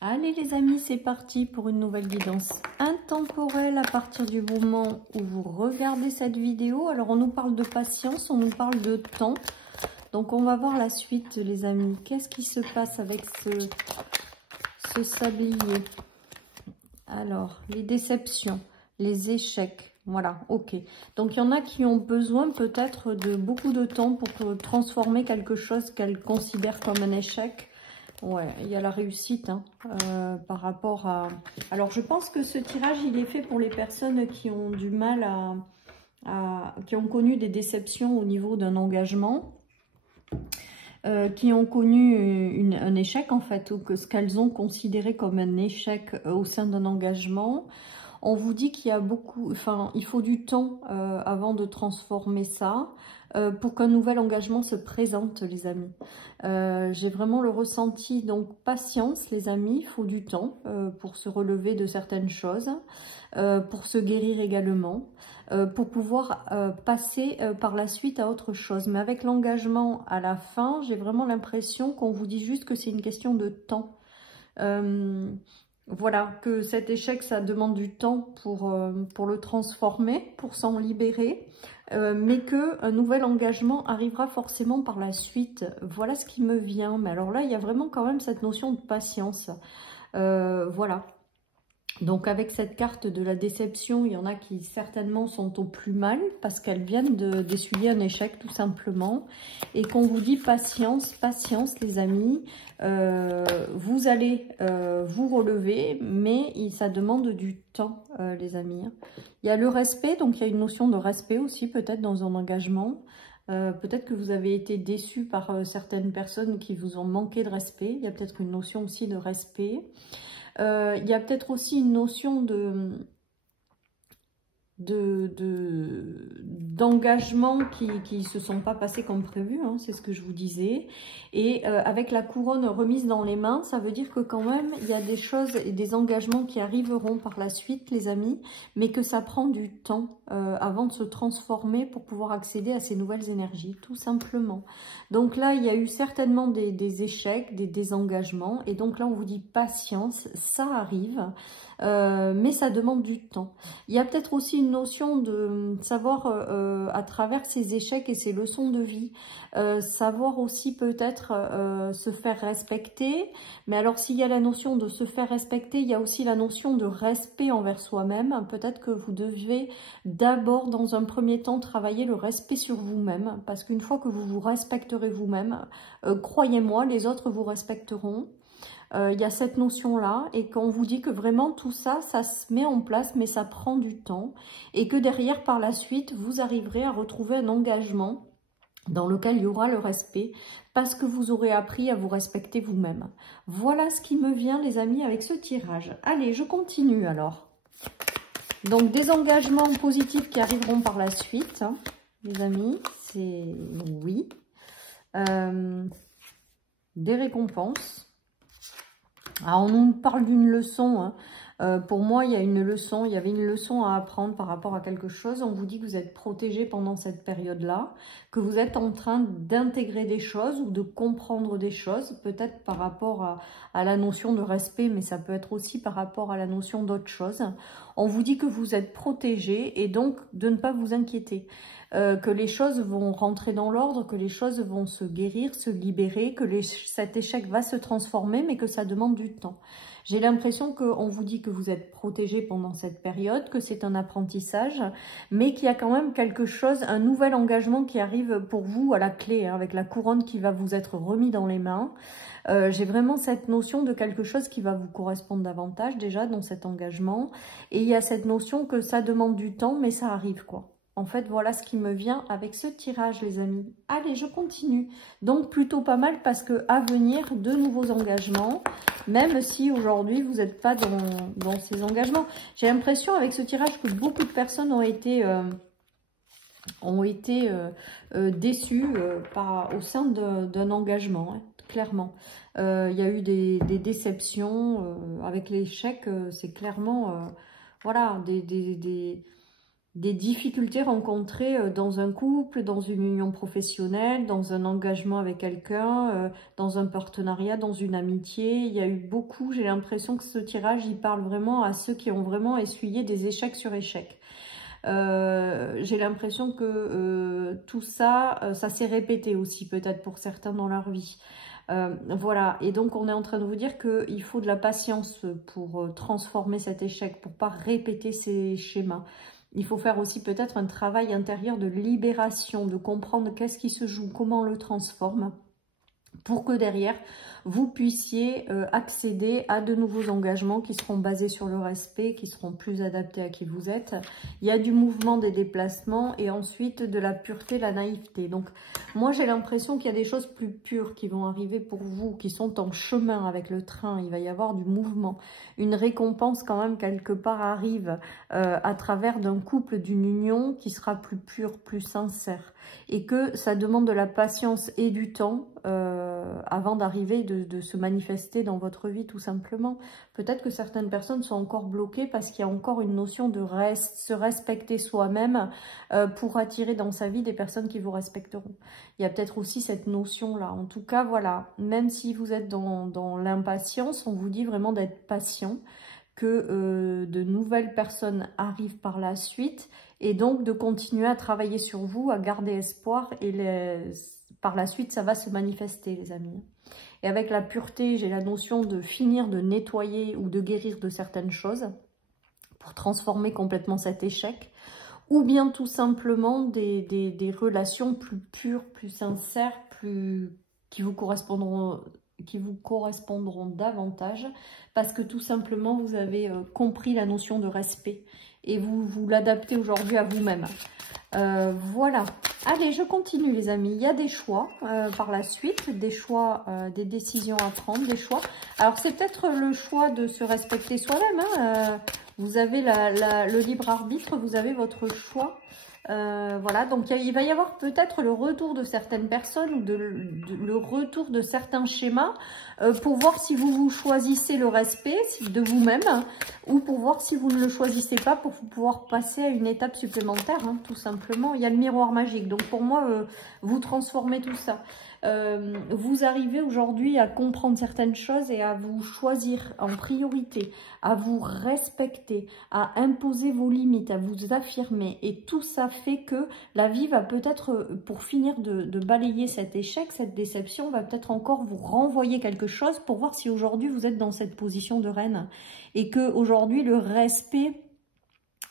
Allez les amis, c'est parti pour une nouvelle guidance intemporelle à partir du moment où vous regardez cette vidéo. Alors on nous parle de patience, on nous parle de temps. Donc on va voir la suite les amis. Qu'est-ce qui se passe avec ce sablier? Alors, les déceptions, les échecs, voilà, ok. Donc il y en a qui ont besoin peut-être de beaucoup de temps pour transformer quelque chose qu'elles considèrent comme un échec. Ouais, il y a la réussite hein, par rapport à... Alors, je pense que ce tirage, il est fait pour les personnes qui ont du mal qui ont connu des déceptions au niveau d'un engagement, qui ont connu un échec, en fait, ou que ce qu'elles ont considéré comme un échec au sein d'un engagement. On vous dit qu'il y a beaucoup... Enfin, il faut du temps avant de transformer ça. Pour qu'un nouvel engagement se présente, les amis. J'ai vraiment le ressenti, donc patience, les amis, il faut du temps pour se relever de certaines choses, pour se guérir également, pour pouvoir passer par la suite à autre chose. Mais avec l'engagement à la fin, j'ai vraiment l'impression qu'on vous dit juste que c'est une question de temps. Voilà, que cet échec, ça demande du temps pour le transformer, pour s'en libérer, mais qu'un nouvel engagement arrivera forcément par la suite. Voilà ce qui me vient. Mais alors là, il y a vraiment quand même cette notion de patience. Voilà. Donc avec cette carte de la déception, il y en a qui certainement sont au plus mal parce qu'elles viennent d'essuyer un échec tout simplement. Et qu'on vous dit patience, patience les amis, vous allez vous relever, mais ça demande du temps les amis. Il y a le respect, donc il y a une notion de respect aussi peut-être dans un engagement. Peut-être que vous avez été déçu par certaines personnes qui vous ont manqué de respect. Il y a peut-être une notion aussi de respect. Il y a peut-être aussi une notion d'engagement qui se sont pas passés comme prévu, hein, c'est ce que je vous disais. Et avec la couronne remise dans les mains, ça veut dire que quand même, il y a des choses et des engagements qui arriveront par la suite, les amis, mais que ça prend du temps avant de se transformer pour pouvoir accéder à ces nouvelles énergies, tout simplement. Donc là, il y a eu certainement des échecs, des désengagements, et donc là, on vous dit patience, ça arrive, mais ça demande du temps. Il y a peut-être aussi une notion de savoir à travers ces échecs et ces leçons de vie, savoir aussi peut-être se faire respecter. Mais alors s'il y a la notion de se faire respecter, il y a aussi la notion de respect envers soi-même. Peut-être que vous devez d'abord dans un premier temps travailler le respect sur vous-même. Parce qu'une fois que vous vous respecterez vous-même, croyez-moi, les autres vous respecteront. Il y a cette notion-là et qu'on vous dit que vraiment tout ça, ça se met en place, mais ça prend du temps. Et que derrière, par la suite, vous arriverez à retrouver un engagement dans lequel il y aura le respect parce que vous aurez appris à vous respecter vous-même. Voilà ce qui me vient, les amis, avec ce tirage. Allez, je continue alors. Donc, des engagements positifs qui arriveront par la suite, hein, les amis, c'est oui. Des récompenses. Alors, on nous parle d'une leçon. Hein. Pour moi, il y a une leçon. Il y avait une leçon à apprendre par rapport à quelque chose. On vous dit que vous êtes protégé pendant cette période-là, que vous êtes en train d'intégrer des choses ou de comprendre des choses, peut-être par rapport à la notion de respect, mais ça peut être aussi par rapport à la notion d'autre chose. On vous dit que vous êtes protégé et donc de ne pas vous inquiéter. Que les choses vont rentrer dans l'ordre, que les choses vont se guérir, se libérer, que cet échec va se transformer, mais que ça demande du temps. J'ai l'impression qu'on vous dit que vous êtes protégé pendant cette période, que c'est un apprentissage, mais qu'il y a quand même quelque chose, un nouvel engagement qui arrive pour vous à la clé, hein, avec la couronne qui va vous être remis dans les mains. J'ai vraiment cette notion de quelque chose qui va vous correspondre davantage déjà dans cet engagement. Et il y a cette notion que ça demande du temps, mais ça arrive quoi. En fait, voilà ce qui me vient avec ce tirage, les amis. Allez, je continue. Donc, plutôt pas mal parce que à venir, de nouveaux engagements, même si aujourd'hui, vous n'êtes pas dans ces engagements. J'ai l'impression avec ce tirage que beaucoup de personnes ont été déçues au sein d'un engagement, hein, clairement. Il y a eu des déceptions avec l'échec, c'est clairement, voilà, des difficultés rencontrées dans un couple, dans une union professionnelle, dans un engagement avec quelqu'un, dans un partenariat, dans une amitié. Il y a eu beaucoup, j'ai l'impression que ce tirage, il parle vraiment à ceux qui ont vraiment essuyé des échecs sur échecs. J'ai l'impression que tout ça, ça s'est répété aussi peut-être pour certains dans leur vie. Voilà, et donc on est en train de vous dire qu'il faut de la patience pour transformer cet échec, pour pas répéter ces schémas. Il faut faire aussi peut-être un travail intérieur de libération, de comprendre qu'est-ce qui se joue, comment on le transforme, pour que derrière, vous puissiez accéder à de nouveaux engagements qui seront basés sur le respect, qui seront plus adaptés à qui vous êtes. Il y a du mouvement, des déplacements et ensuite de la pureté, la naïveté. Donc, moi, j'ai l'impression qu'il y a des choses plus pures qui vont arriver pour vous, qui sont en chemin avec le train. Il va y avoir du mouvement. Une récompense quand même quelque part arrive à travers d'un couple, d'une union qui sera plus pure, plus sincère. Et que ça demande de la patience et du temps avant d'arriver, de se manifester dans votre vie tout simplement. Peut-être que certaines personnes sont encore bloquées parce qu'il y a encore une notion de se respecter soi-même pour attirer dans sa vie des personnes qui vous respecteront. Il y a peut-être aussi cette notion-là. En tout cas, voilà, même si vous êtes dans l'impatience, on vous dit vraiment d'être patient, que de nouvelles personnes arrivent par la suite et donc de continuer à travailler sur vous, à garder espoir et par la suite ça va se manifester les amis. Et avec la pureté, j'ai la notion de finir de nettoyer ou de guérir de certaines choses pour transformer complètement cet échec, ou bien tout simplement des relations plus pures, plus sincères, qui vous correspondront davantage, parce que tout simplement vous avez compris la notion de respect et vous l'adaptez aujourd'hui à vous-même. Voilà. Allez, je continue les amis. Il y a des choix par la suite, des choix, des décisions à prendre, des choix. Alors c'est peut-être le choix de se respecter soi-même. Hein. Vous avez le libre arbitre, vous avez votre choix. Voilà, donc il va y avoir peut-être le retour de certaines personnes ou le retour de certains schémas pour voir si vous choisissez le respect de vous-même ou pour voir si vous ne le choisissez pas pour pouvoir passer à une étape supplémentaire, hein, tout simplement. Il y a le miroir magique, donc pour moi, vous transformez tout ça. Vous arrivez aujourd'hui à comprendre certaines choses et à vous choisir en priorité, à vous respecter, à imposer vos limites, à vous affirmer. Et tout ça fait que la vie va peut-être, pour finir de balayer cet échec, cette déception, va peut-être encore vous renvoyer quelque chose pour voir si aujourd'hui vous êtes dans cette position de reine. Et que aujourd'hui le respect,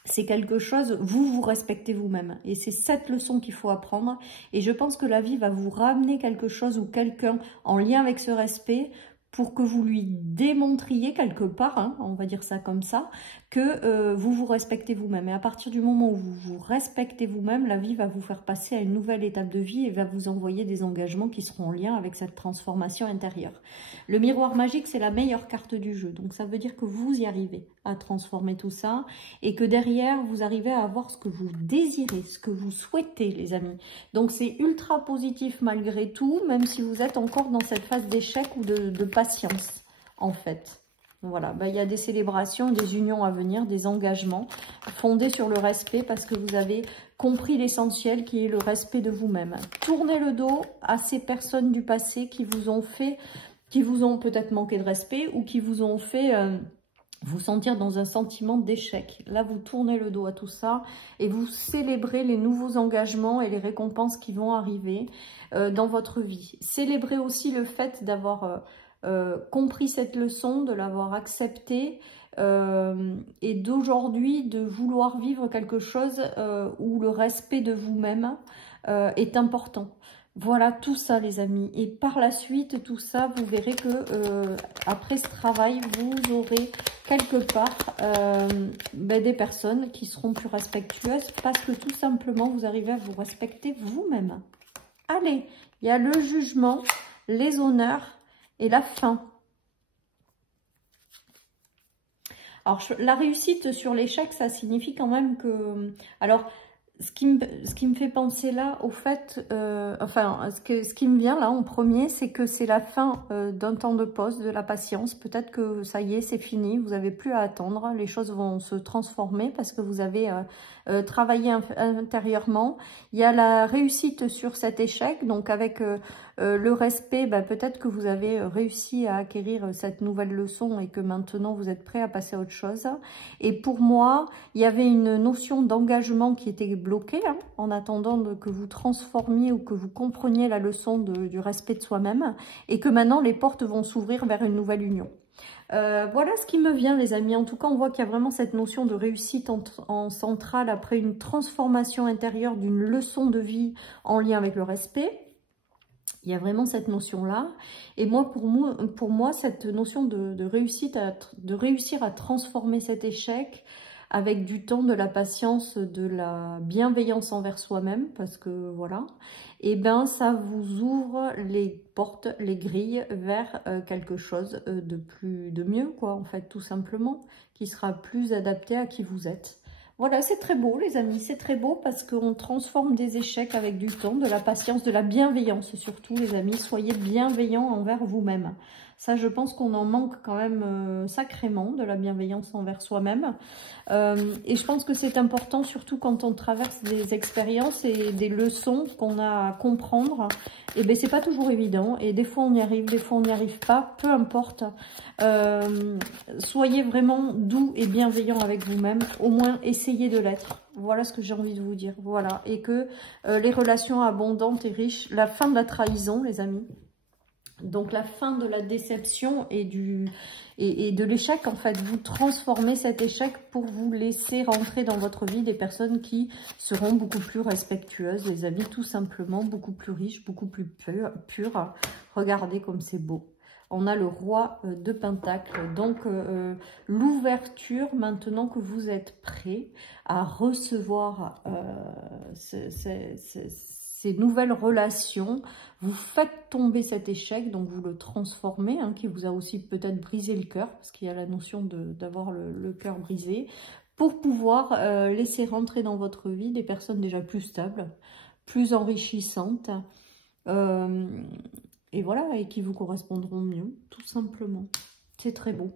c'est quelque chose, vous respectez vous-même. Et c'est cette leçon qu'il faut apprendre. Et je pense que la vie va vous ramener quelque chose ou quelqu'un en lien avec ce respect pour que vous lui démontriez quelque part, hein, on va dire ça comme ça, que vous respectez vous-même. Et à partir du moment où vous vous respectez vous-même, la vie va vous faire passer à une nouvelle étape de vie et va vous envoyer des engagements qui seront en lien avec cette transformation intérieure. Le miroir magique, c'est la meilleure carte du jeu. Donc ça veut dire que vous y arrivez à transformer tout ça et que derrière, vous arrivez à avoir ce que vous désirez, ce que vous souhaitez, les amis. Donc c'est ultra positif malgré tout, même si vous êtes encore dans cette phase d'échec ou de patience, en fait. Voilà, il y a des célébrations, des unions à venir, des engagements fondés sur le respect parce que vous avez compris l'essentiel qui est le respect de vous-même. Tournez le dos à ces personnes du passé qui vous ont peut-être manqué de respect ou qui vous ont fait vous sentir dans un sentiment d'échec. Là, vous tournez le dos à tout ça et vous célébrez les nouveaux engagements et les récompenses qui vont arriver dans votre vie. Célébrez aussi le fait d'avoir compris cette leçon, de l'avoir acceptée et d'aujourd'hui de vouloir vivre quelque chose où le respect de vous-même est important. Voilà tout ça les amis, et par la suite tout ça vous verrez que après ce travail vous aurez quelque part des personnes qui seront plus respectueuses parce que tout simplement vous arrivez à vous respecter vous-même. Allez, il y a le jugement, les honneurs et la fin. Alors la réussite sur l'échec, ça signifie quand même que... Alors ce qui me fait penser là, au fait, enfin, ce qui me vient là en premier, c'est que c'est la fin d'un temps de pause, de la patience. Peut-être que ça y est, c'est fini, vous n'avez plus à attendre, les choses vont se transformer parce que vous avez travaillé intérieurement. Il y a la réussite sur cet échec, donc avec le respect, bah, peut-être que vous avez réussi à acquérir cette nouvelle leçon et que maintenant vous êtes prêt à passer à autre chose. Et pour moi, il y avait une notion d'engagement qui était bloquée hein, en attendant que vous transformiez ou que vous compreniez la leçon du respect de soi-même et que maintenant les portes vont s'ouvrir vers une nouvelle union. Voilà ce qui me vient les amis. En tout cas, on voit qu'il y a vraiment cette notion de réussite en centrale après une transformation intérieure d'une leçon de vie en lien avec le respect. Il y a vraiment cette notion-là. Et moi, pour moi, cette notion de réussite, de réussir à transformer cet échec avec du temps, de la patience, de la bienveillance envers soi-même, parce que voilà, et ben ça vous ouvre les portes, les grilles vers quelque chose de mieux, quoi, en fait, tout simplement, qui sera plus adapté à qui vous êtes. Voilà, c'est très beau les amis, c'est très beau parce qu'on transforme des échecs avec du temps, de la patience, de la bienveillance surtout les amis. Soyez bienveillants envers vous-même. Ça, je pense qu'on en manque quand même sacrément, de la bienveillance envers soi-même. Et je pense que c'est important, surtout quand on traverse des expériences et des leçons qu'on a à comprendre. Et bien, c'est pas toujours évident. Et des fois, on y arrive, des fois, on n'y arrive pas. Peu importe. Soyez vraiment doux et bienveillants avec vous-même. Au moins, essayez de l'être. Voilà ce que j'ai envie de vous dire. Voilà. Et que les relations abondantes et riches, la fin de la trahison, les amis. Donc la fin de la déception et de l'échec, en fait, vous transformez cet échec pour vous laisser rentrer dans votre vie des personnes qui seront beaucoup plus respectueuses, les amis, tout simplement, beaucoup plus riches, beaucoup plus pures. Regardez comme c'est beau. On a le roi de Pentacles, donc l'ouverture maintenant que vous êtes prêts à recevoir ces nouvelles relations, vous faites tomber cet échec, donc vous le transformez, hein, qui vous a aussi peut-être brisé le cœur, parce qu'il y a la notion d'avoir le cœur brisé, pour pouvoir laisser rentrer dans votre vie des personnes déjà plus stables, plus enrichissantes, et voilà, et qui vous correspondront mieux, tout simplement. C'est très beau.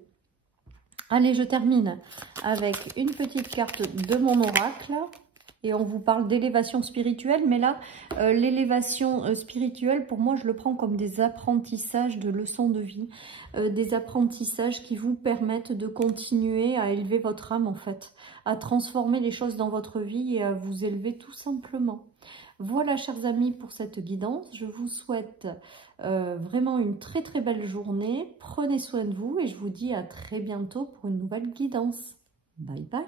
Allez, je termine avec une petite carte de mon oracle. Et on vous parle d'élévation spirituelle, mais là, l'élévation spirituelle, pour moi, je le prends comme des apprentissages de leçons de vie, des apprentissages qui vous permettent de continuer à élever votre âme, en fait, à transformer les choses dans votre vie et à vous élever tout simplement. Voilà, chers amis, pour cette guidance. Je vous souhaite vraiment une très très belle journée. Prenez soin de vous et je vous dis à très bientôt pour une nouvelle guidance. Bye bye.